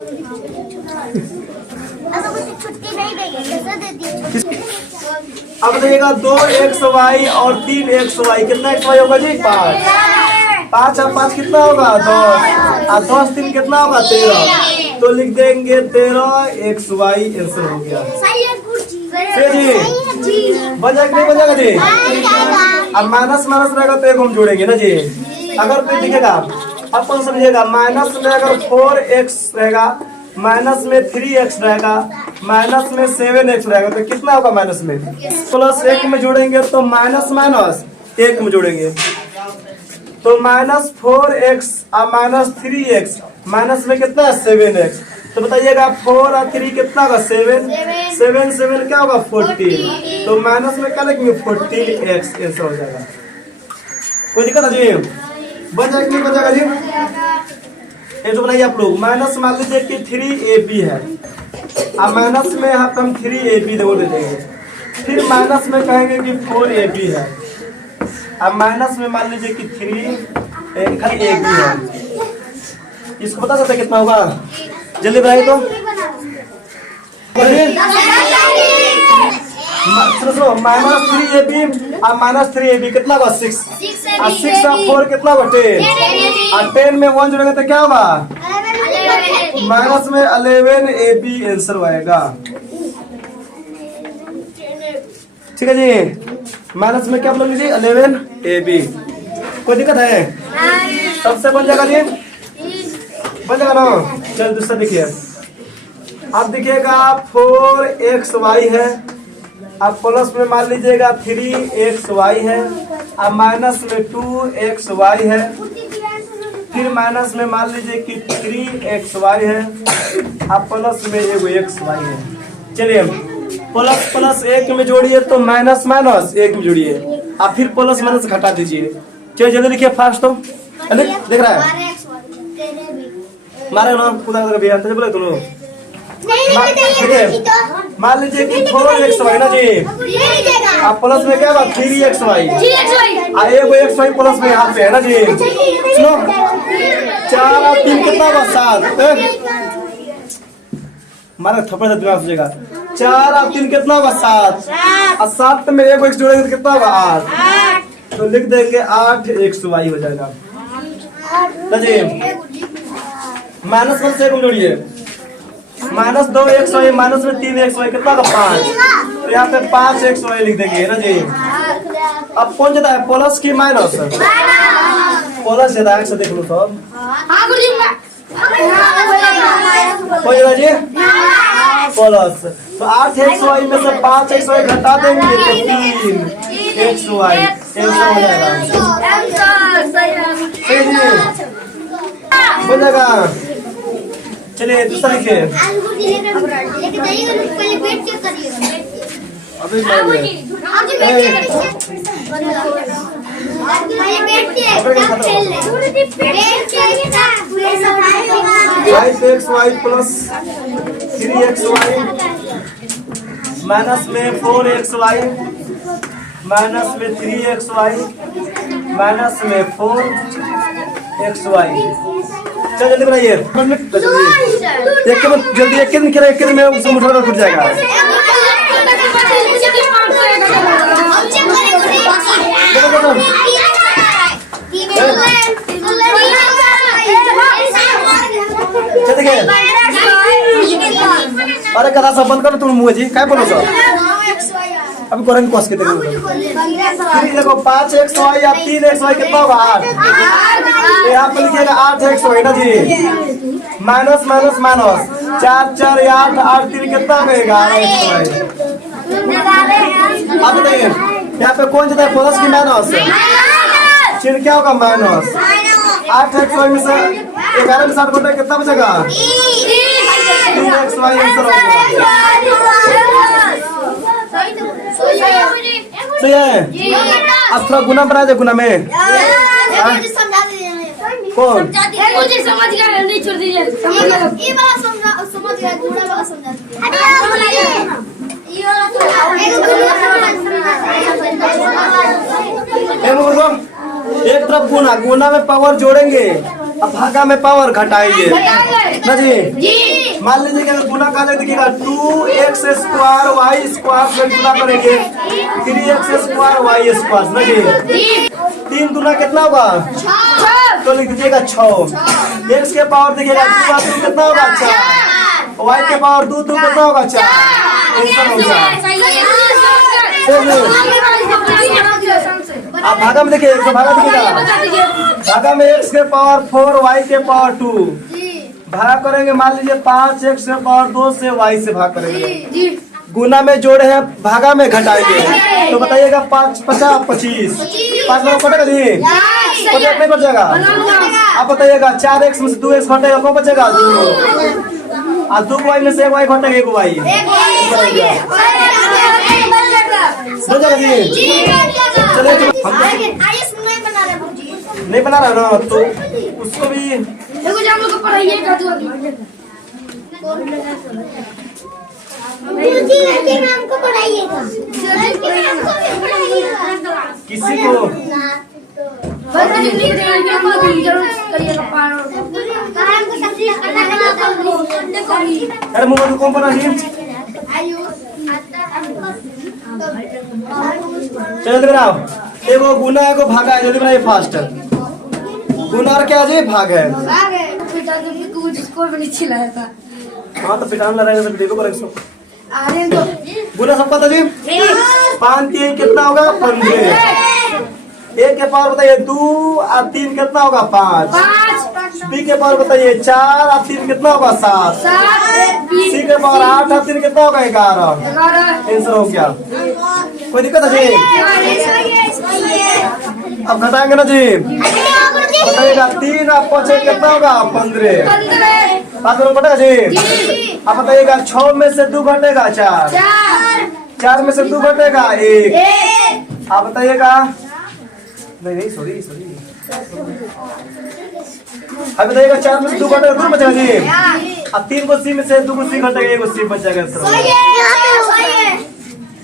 छुट्टी नहीं देंगे, कैसे देती? अब देखिएगा 2 एक्स वाई और 3 एक्स वाई, कितना एक्स वाई होगा जी? 5। 5 और 5 कितना होगा? 10। और 10 3 कितना होगा? 13। तो लिख देंगे 13 एक्स वाई आंसर हो गया। जी बन जाएगा, नहीं बन जाएगा जी? अब माइनस माइनस रहेगा तो एक हम जोड़ेंगे ना जी। अगर कोई दिखेगा, अब कौन समझिएगा, माइनस में अगर 4x रहेगा, माइनस में 3x रहेगा, माइनस में 7x रहेगा, तो कितना होगा माइनस में? प्लस 1 में जोड़ेंगे तो माइनस माइनस 1 में जोड़ेंगे तो माइनस 4x और माइनस 3x, माइनस में कितना है? 7x। तो बताइएगा 4 और 3 कितना होगा? 7। 7 7 क्या होगा? 14। तो माइनस में क्या लिखेंगे? 14x आंसर हो जाएगा। कोई दिक्कत है जी? बन जाएगा नहीं बन जाएगा जी? ये जो बनाइए आप लोग, माइनस मान लीजिए कि 3ab है और माइनस में यहाँ पे हम 3ab दे देंगे, फिर माइनस में कहेंगे कि 4ab है और माइनस में मान लीजिए कि 3ab है। इसको बता सकते कितना होगा? जल्दी बनाइए तो। सुनो, माइनस 3ab और माइनस 3ab कितना होगा? 6। और 6 और 4 कितना होगा? 10। और 10 में 1 जोड़ेंगे तो क्या होगा? माइनस में 11ab आंसर आएगा। ठीक है जी? माइनस में क्या बोल लीजिए? 11ab। कोई दिक्कत है? सबसे बन जाएगा जी? बन जाएगा ना? चल दूसरा देखिए। अब देखिएगा 4xy है, अब प्लस में मान लीजिएगा 3xy है, अब माइनस में 2xy है, फिर माइनस में मान लीजिए कि 3xy है, अब प्लस में एगो xy है। चलिए प्लस प्लस 1 में जोड़िए तो माइनस माइनस 1 में जोड़िए, अब फिर प्लस माइनस घटा दीजिए। चलिए जल्दी लिखिए फास्ट। तो देख रहा है मारे ना खुदा भैया तो बोले तुम मान लीजिए कि 4xy ना जी, अब प्लस में क्या बात? 3xy एगो xy प्लस में यहाँ पे है ना जी। सुनो 4 और 3 कितना होगा? 7। मारे थप्पड़ से दिमाग सोचेगा। 4 और 3 कितना होगा? 7। और 7 में एगो x जोड़ेंगे तो कितना होगा? 8। तो लिख देंगे 8xy हो जाएगा ना जी। माइनस 1 से 1 जोड़िए, माइनस 2xy माइनस में 3xy कितना होगा? 5। तो यहाँ पे 5xy लिख देंगे ना जी। अब कौन ज्यादा है, प्लस की माइनस? प्लस ज्यादा है, देख लो सब। कौन ज्यादा जी? प्लस। तो 8xy में से 5xy घटा देंगे तो 3xy आंसर हो जाएगा। चलिए दूसरा लिखिए। अभी 5xy प्लस 3xy माइनस में 4xy माइनस में 3xy माइनस में 4xy। चल जल्दी बनाइए, एक जल्दी एक दिन एक दिन में उसको मुठा कर फुट जाएगा। देखिए अरे कदा सब बंद करो तुम मुँह जी, क्या बोलो सर? अभी कोरन कस के देखो 5xy या 3xy कितना होगा? 8। तो यहाँ पे लिखिएगा 8xy ना जी। माइनस माइनस माइनस 4 4 8 8 3 कितना होगा? 11xy। अब बताइए यहाँ पे कौन ज्यादा है, प्लस की माइनस? फिर क्या होगा? माइनस। 8xy में से 11 में 7 घंटे कितना बचेगा? 3xy आंसर होगा। सही है? अब थोड़ा गुना बना दे, गुना में कौन? मुझे समझ गया, नहीं छोड़ दीजिए। ये वाला समझ गया, गुना वाला समझा दीजिए। ये वाला तो एक तरफ गुना, गुना में पावर जोड़ेंगे अब भागा में पावर घटाएंगे ना जी। जी। मान लीजिए कि अगर गुना का देखिएगा 2x स्क्वायर y स्क्वायर से गुना करेंगे 3x स्क्वायर y स्क्वायर ना जी। 3 गुना कितना होगा? तो लिख दीजिएगा 6। x के पावर देखिएगा 2 कितना होगा? 4। y के पावर 2 कितना होगा? 4। आंसर हो गया। आप भागा में देखिए, भागा देखिएगा, भागा में x के पावर 4 y के पावर 2 भाग करेंगे। मान लीजिए 5x के पावर 2 से y से भाग करेंगे। गुना में जोड़े हैं, भागा में घटाएंगे। तो बताइएगा 5 50 25 5 में कटेगा जी, पचास नहीं बचेगा। आप बताइएगा 4x में से 2x घटेगा, कौन बचेगा? 2। और 2 y में से 1 y घटेगा, 1 y बचेगा जी। चलिए नहीं बना रहा ना, तो उसको भी हम लोग को पढ़ाइएगा। हमको पढ़ाइएगा, किसी को अरे मोबाइल कौन बना जी। चलो बनाओ, एगो गुना एगो भागा है, जल्दी बनाइए फास्ट। गुना और क्या जी? भाग है। हाँ तो पिटान लड़ाई सब देखो पर सब गुना सब पता जी। 5 3 कितना होगा? 15। 1 के पावर बताइए 2 और 3 कितना होगा? 5। बी के पावर बताइए 4 और 3 कितना होगा? 7। सी के पावर 8 और 3 कितना होगा? 11। आंसर हो गया। कोई दिक्कत है जी? अब घटाएंगे ना जी, बताइएगा 3 और 5 कितना होगा? 15। 5 में घटेगा जी। अब बताइएगा 6 में से 2 घटेगा? 4। 4 में से 2 घटेगा? 1। आप बताइएगा, नहीं सॉरी अब बताइएगा 4 में से 2 घटेगा, 2 बचेगा जी। अब 3 को सी में से 2 को सी घटेगा, 1 को सी बचेगा।